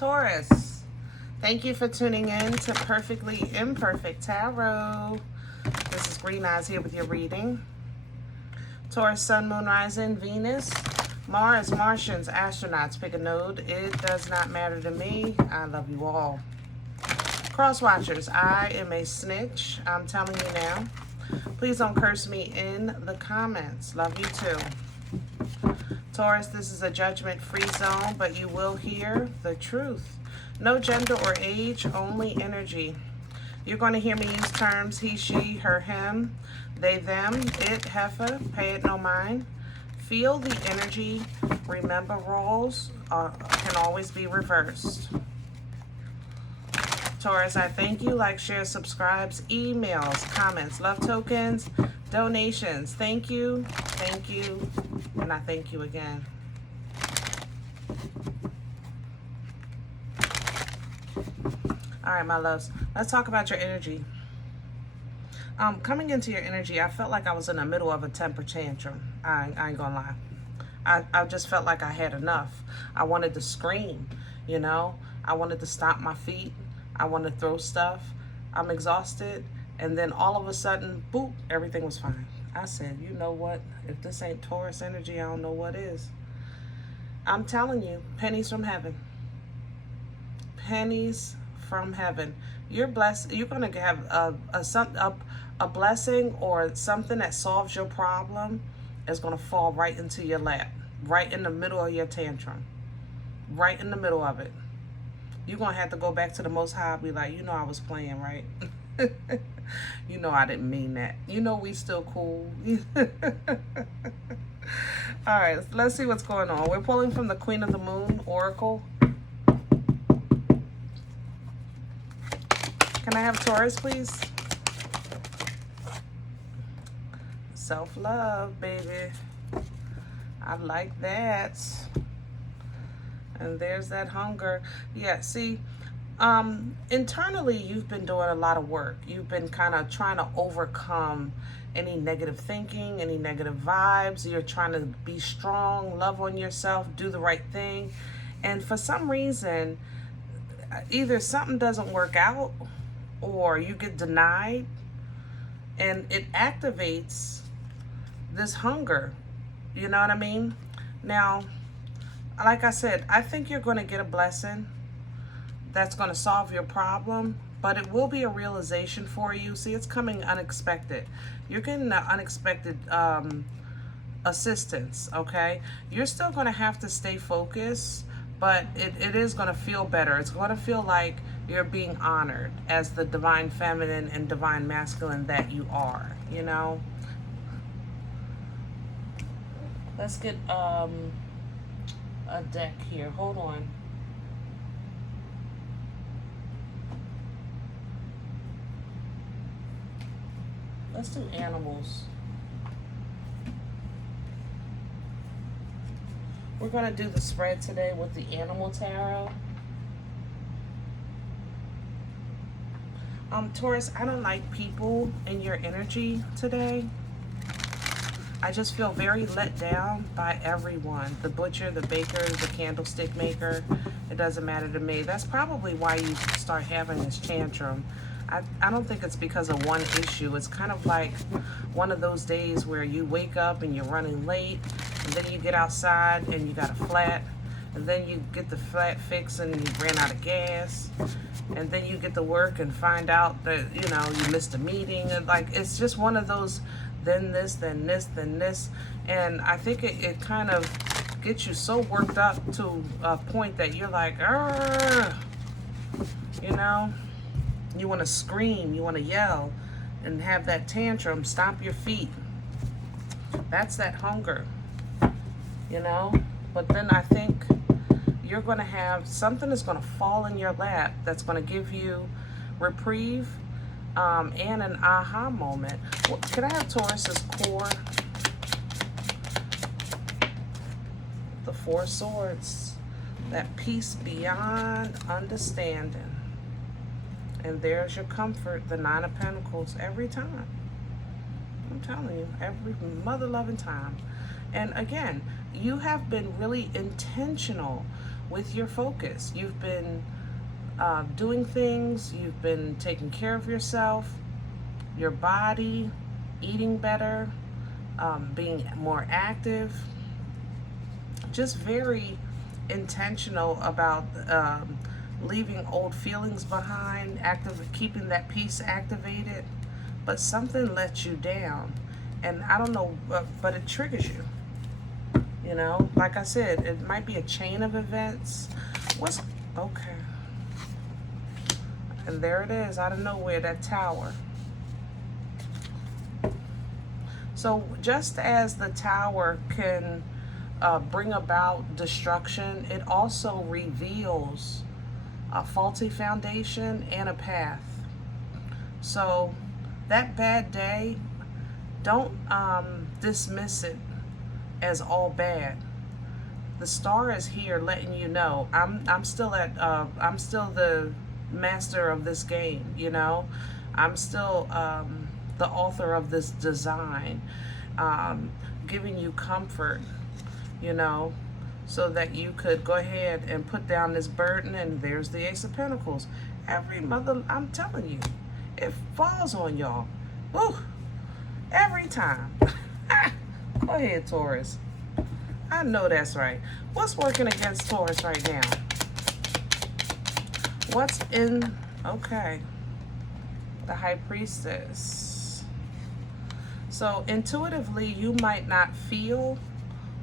Taurus, thank you for tuning in to Perfectly Imperfect Tarot. This is Green Eyes here with your reading. Taurus, Sun, Moon, Rising, Venus, Mars, Martians, astronauts, pick a node. It does not matter to me. I love you all. Cross watchers, I am a snitch. I'm telling you now. Please don't curse me in the comments. Love you too. Taurus, this is a judgment-free zone, but you will hear the truth. No gender or age, only energy. You're going to hear me use terms he, she, her, him, they, them, it, heifer, pay it no mind. Feel the energy. Remember, roles can always be reversed. Taurus, I thank you. Like, share, subscribes, emails, comments, love tokens, donations. Thank you, and I thank you again. All right, my loves, let's talk about your energy. Coming into your energy, I felt like I was in the middle of a temper tantrum. I ain't gonna lie. I just felt like I had enough. I wanted to scream, you know? I wanted to stomp my feet. I wanted to throw stuff. I'm exhausted. And then all of a sudden, boop, everything was fine. I said, you know what? If this ain't Taurus energy, I don't know what is. I'm telling you, pennies from heaven. Pennies from heaven. You're blessed. You're going to have a blessing or something that solves your problem is going to fall right into your lap, right in the middle of your tantrum, right in the middle of it. You're going to have to go back to the Most High and be like, you know I was playing, right? You know I didn't mean that. You know we still cool. All right, let's see what's going on. We're pulling from the Queen of the Moon, Oracle. Can I have Taurus, please? Self-love, baby. I like that. And there's that hunger. Yeah, see, internally, you've been doing a lot of work. You've been kind of trying to overcome any negative thinking, any negative vibes. You're trying to be strong, love on yourself, do the right thing. And for some reason, either something doesn't work out or you get denied, and it activates this hunger. You know what I mean? Now, like I said, I think you're going to get a blessing that's going to solve your problem, but it will be a realization for you. See, it's coming unexpected. You're getting an unexpected assistance, okay? You're still going to have to stay focused, but it is going to feel better. It's going to feel like you're being honored as the divine feminine and divine masculine that you are, you know? Let's get a deck here. Hold on. Let's do animals. We're going to do the spread today with the Animal Tarot. Taurus, I don't like people in your energy today. I just feel very let down by everyone. The butcher, the baker, the candlestick maker. It doesn't matter to me. That's probably why you start having this tantrum. I don't think it's because of one issue. It's kind of like one of those days where you wake up and you're running late, and then you get outside and you got a flat, and then you get the flat fixed and you ran out of gas, and then you get to work and find out that, you know, you missed a meeting. And like, it's just one of those then this, then this, then this. And I think it kind of gets you so worked up to a point that you're like, you know, you want to scream, you want to yell and have that tantrum, stomp your feet. That's that hunger, you know? But then I think you're going to have something that's going to fall in your lap that's going to give you reprieve and an aha moment. Well, can I have Taurus's core? The Four Swords. That peace beyond understanding. And there's your comfort, the Nine of Pentacles, every time. I'm telling you, every mother-loving time. And again, you have been really intentional with your focus. You've been doing things, you've been taking care of yourself, your body, eating better, being more active, just very intentional about leaving old feelings behind, keeping that peace activated. But something lets you down, and I don't know, but it triggers you. You know, like I said, it might be a chain of events. Okay? And there it is, out of nowhere, that Tower. So just as the Tower can bring about destruction, it also reveals a faulty foundation and a path. So that bad day, don't dismiss it as all bad. The Star is here letting you know I'm still the master of this game, you know. I'm still the author of this design, giving you comfort, you know, so that you could go ahead and put down this burden. And there's the Ace of Pentacles. I'm telling you, it falls on y'all. Woo! Every time. Go ahead, Taurus. I know that's right. What's working against Taurus right now? What's in... Okay. The High Priestess. So intuitively, you might not feel,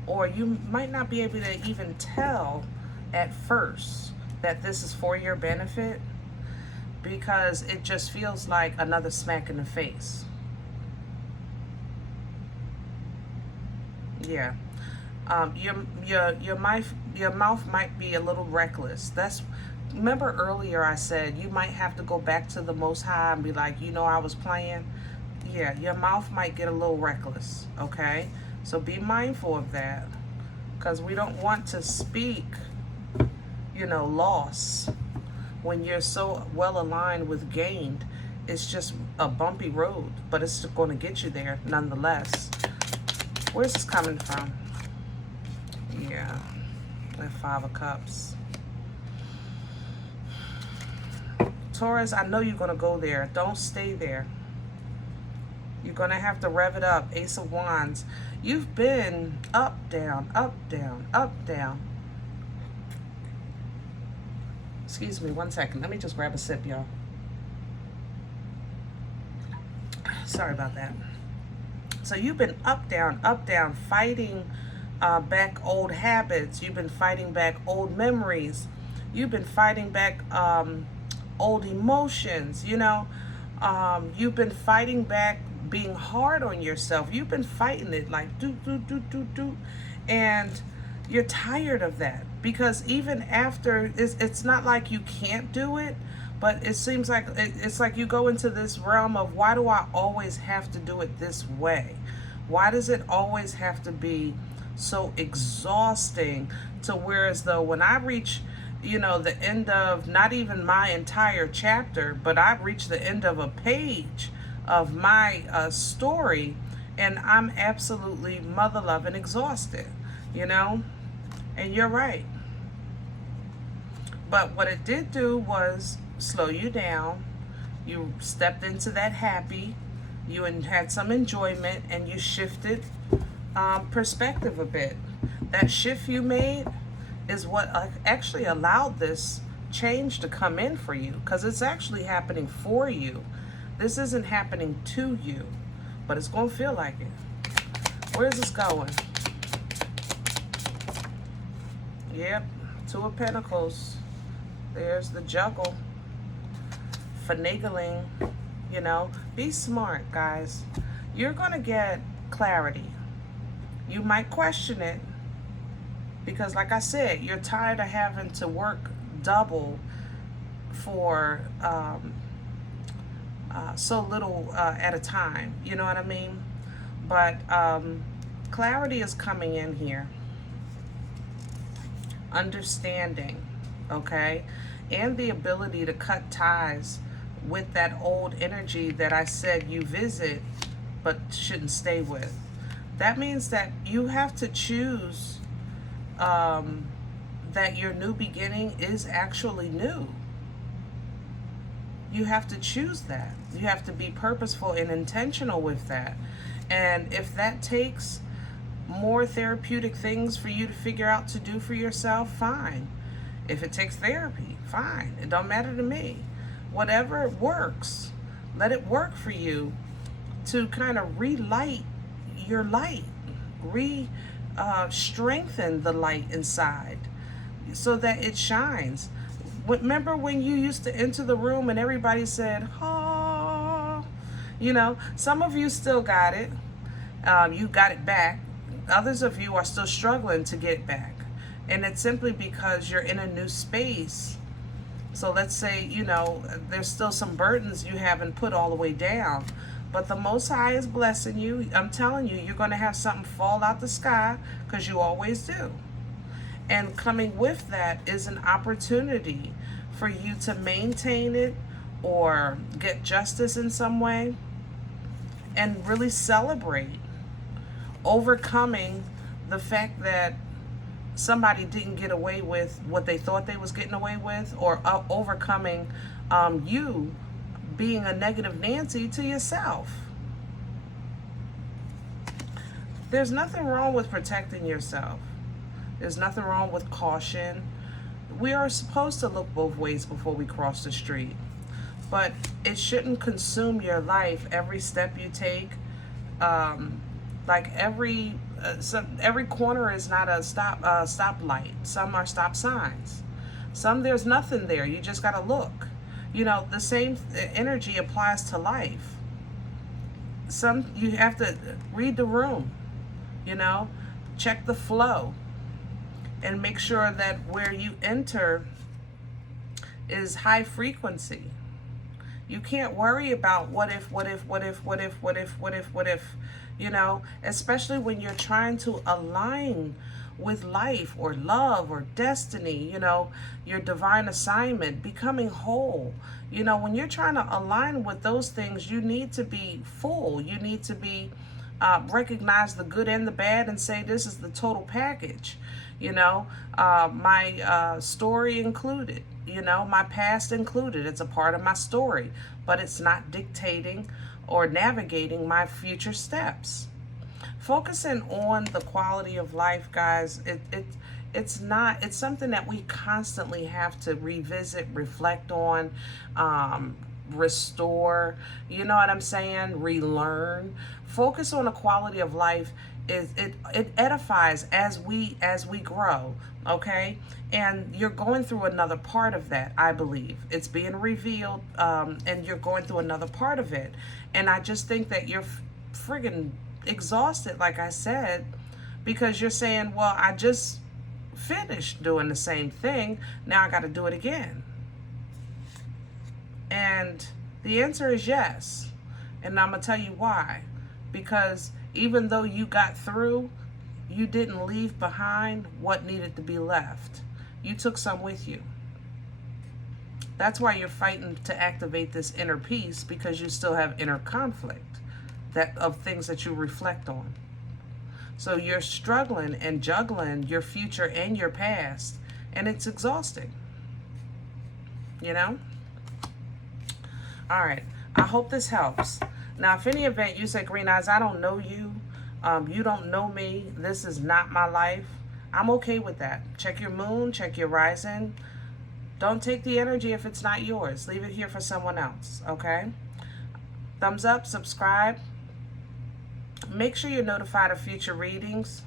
or you might not be able to even tell at first that this is for your benefit, because it just feels like another smack in the face. Yeah. Your mouth might be a little reckless. Remember earlier I said you might have to go back to the Most High and be like, you know, I was playing. Yeah, your mouth might get a little reckless, okay? So be mindful of that, because we don't want to speak, you know, loss when you're so well aligned with gained. It's just a bumpy road, but it's going to get you there nonetheless. Where's this coming from? Yeah, that Five of Cups. Taurus, I know you're going to go there. Don't stay there. You're going to have to rev it up. Ace of Wands. You've been up, down, up, down, up, down. Excuse me, 1 second. Let me just grab a sip, y'all. Sorry about that. So you've been up, down, fighting back old habits. You've been fighting back old memories. You've been fighting back old emotions, you know. You've been fighting back being hard on yourself. You've been fighting it like do. And you're tired of that, because even after, it's not like you can't do it, but it seems like it's like you go into this realm of, why do I always have to do it this way? Why does it always have to be so exhausting, to whereas though when I reach, you know, the end of not even my entire chapter, but I reach the end of a page of my story, and I'm absolutely mother loving exhausted, you know. And you're right. But what it did do was slow you down. You stepped into that happy. You had some enjoyment, and you shifted perspective a bit. That shift you made is what actually allowed this change to come in for you, because it's actually happening for you. This isn't happening to you, but it's going to feel like it. Where's this going? Yep, Two of Pentacles. There's the juggle. Finagling, you know. Be smart, guys. You're going to get clarity. You might question it, because like I said, you're tired of having to work double for so little at a time. You know what I mean? But clarity is coming in here. Understanding, okay? And the ability to cut ties with that old energy that I said you visit but shouldn't stay with. That means that you have to choose that that your new beginning is actually new. You have to choose that. You have to be purposeful and intentional with that. And if that takes more therapeutic things for you to figure out to do for yourself, fine. If it takes therapy, fine. It don't matter to me. Whatever works, let it work for you to kind of relight your light, strengthen the light inside so that it shines. Remember when you used to enter the room and everybody said, "Oh," you know, some of you still got it. You got it back. Others of you are still struggling to get it back. And it's simply because you're in a new space. So let's say, you know, there's still some burdens you haven't put all the way down. But the Most High is blessing you. I'm telling you, you're going to have something fall out the sky, because you always do. And coming with that is an opportunity for you to maintain it or get justice in some way and really celebrate overcoming the fact that somebody didn't get away with what they thought they was getting away with, or overcoming you being a negative Nancy to yourself. There's nothing wrong with protecting yourself. There's nothing wrong with caution. We are supposed to look both ways before we cross the street, but it shouldn't consume your life every step you take. Like every corner is not a stoplight. Some are stop signs. Some there's nothing there. You just gotta look. You know, the same energy applies to life. Some you have to read the room. You know, check the flow, and make sure that where you enter is high frequency. You can't worry about what if, you know, especially when you're trying to align with life or love or destiny, you know, your divine assignment, becoming whole. You know, when you're trying to align with those things, you need to be full. You need to be recognize the good and the bad and say, this is the total package. You know, my story included, you know, my past included. It's a part of my story, but it's not dictating or navigating my future steps. Focusing on the quality of life, guys, it's something that we constantly have to revisit, reflect on, restore, you know what I'm saying, relearn. Focus on the quality of life. It edifies as we grow, okay? And you're going through another part of that, I believe. It's being revealed, and you're going through another part of it. And I just think that you're friggin' exhausted, like I said, because you're saying, well, I just finished doing the same thing. Now I got to do it again. And the answer is yes. And I'm going to tell you why. Because even though you got through, you didn't leave behind what needed to be left. You took some with you. That's why you're fighting to activate this inner peace, because you still have inner conflict of things that you reflect on. So you're struggling and juggling your future and your past, and it's exhausting. You know? All right. I hope this helps. Now, if any event you say, Green Eyes, I don't know you, you don't know me, this is not my life, I'm okay with that. Check your moon, check your rising. Don't take the energy if it's not yours. Leave it here for someone else, okay? Thumbs up, subscribe. Make sure you're notified of future readings.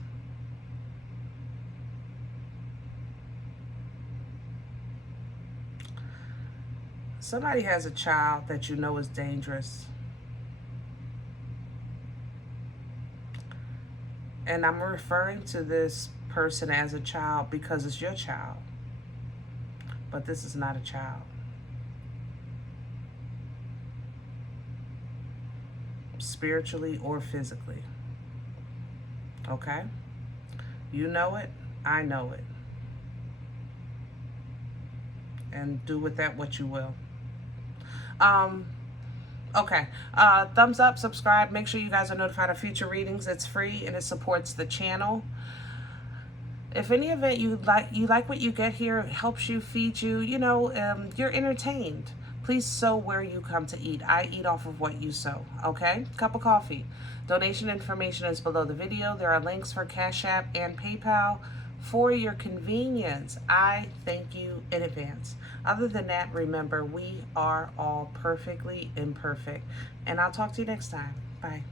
Somebody has a child that you know is dangerous. And I'm referring to this person as a child because it's your child. But this is not a child. Spiritually or physically. Okay? You know it. I know it. And do with that what you will. Okay. Thumbs up, subscribe. Make sure you guys are notified of future readings. It's free and it supports the channel. If any event you like what you get here, it helps you, feeds you, you know, you're entertained, please sow where you come to eat. I eat off of what you sow, okay? Cup of coffee. Donation information is below the video. There are links for Cash App and PayPal for your convenience. I thank you in advance. Other than that, remember, we are all perfectly imperfect. And I'll talk to you next time. Bye.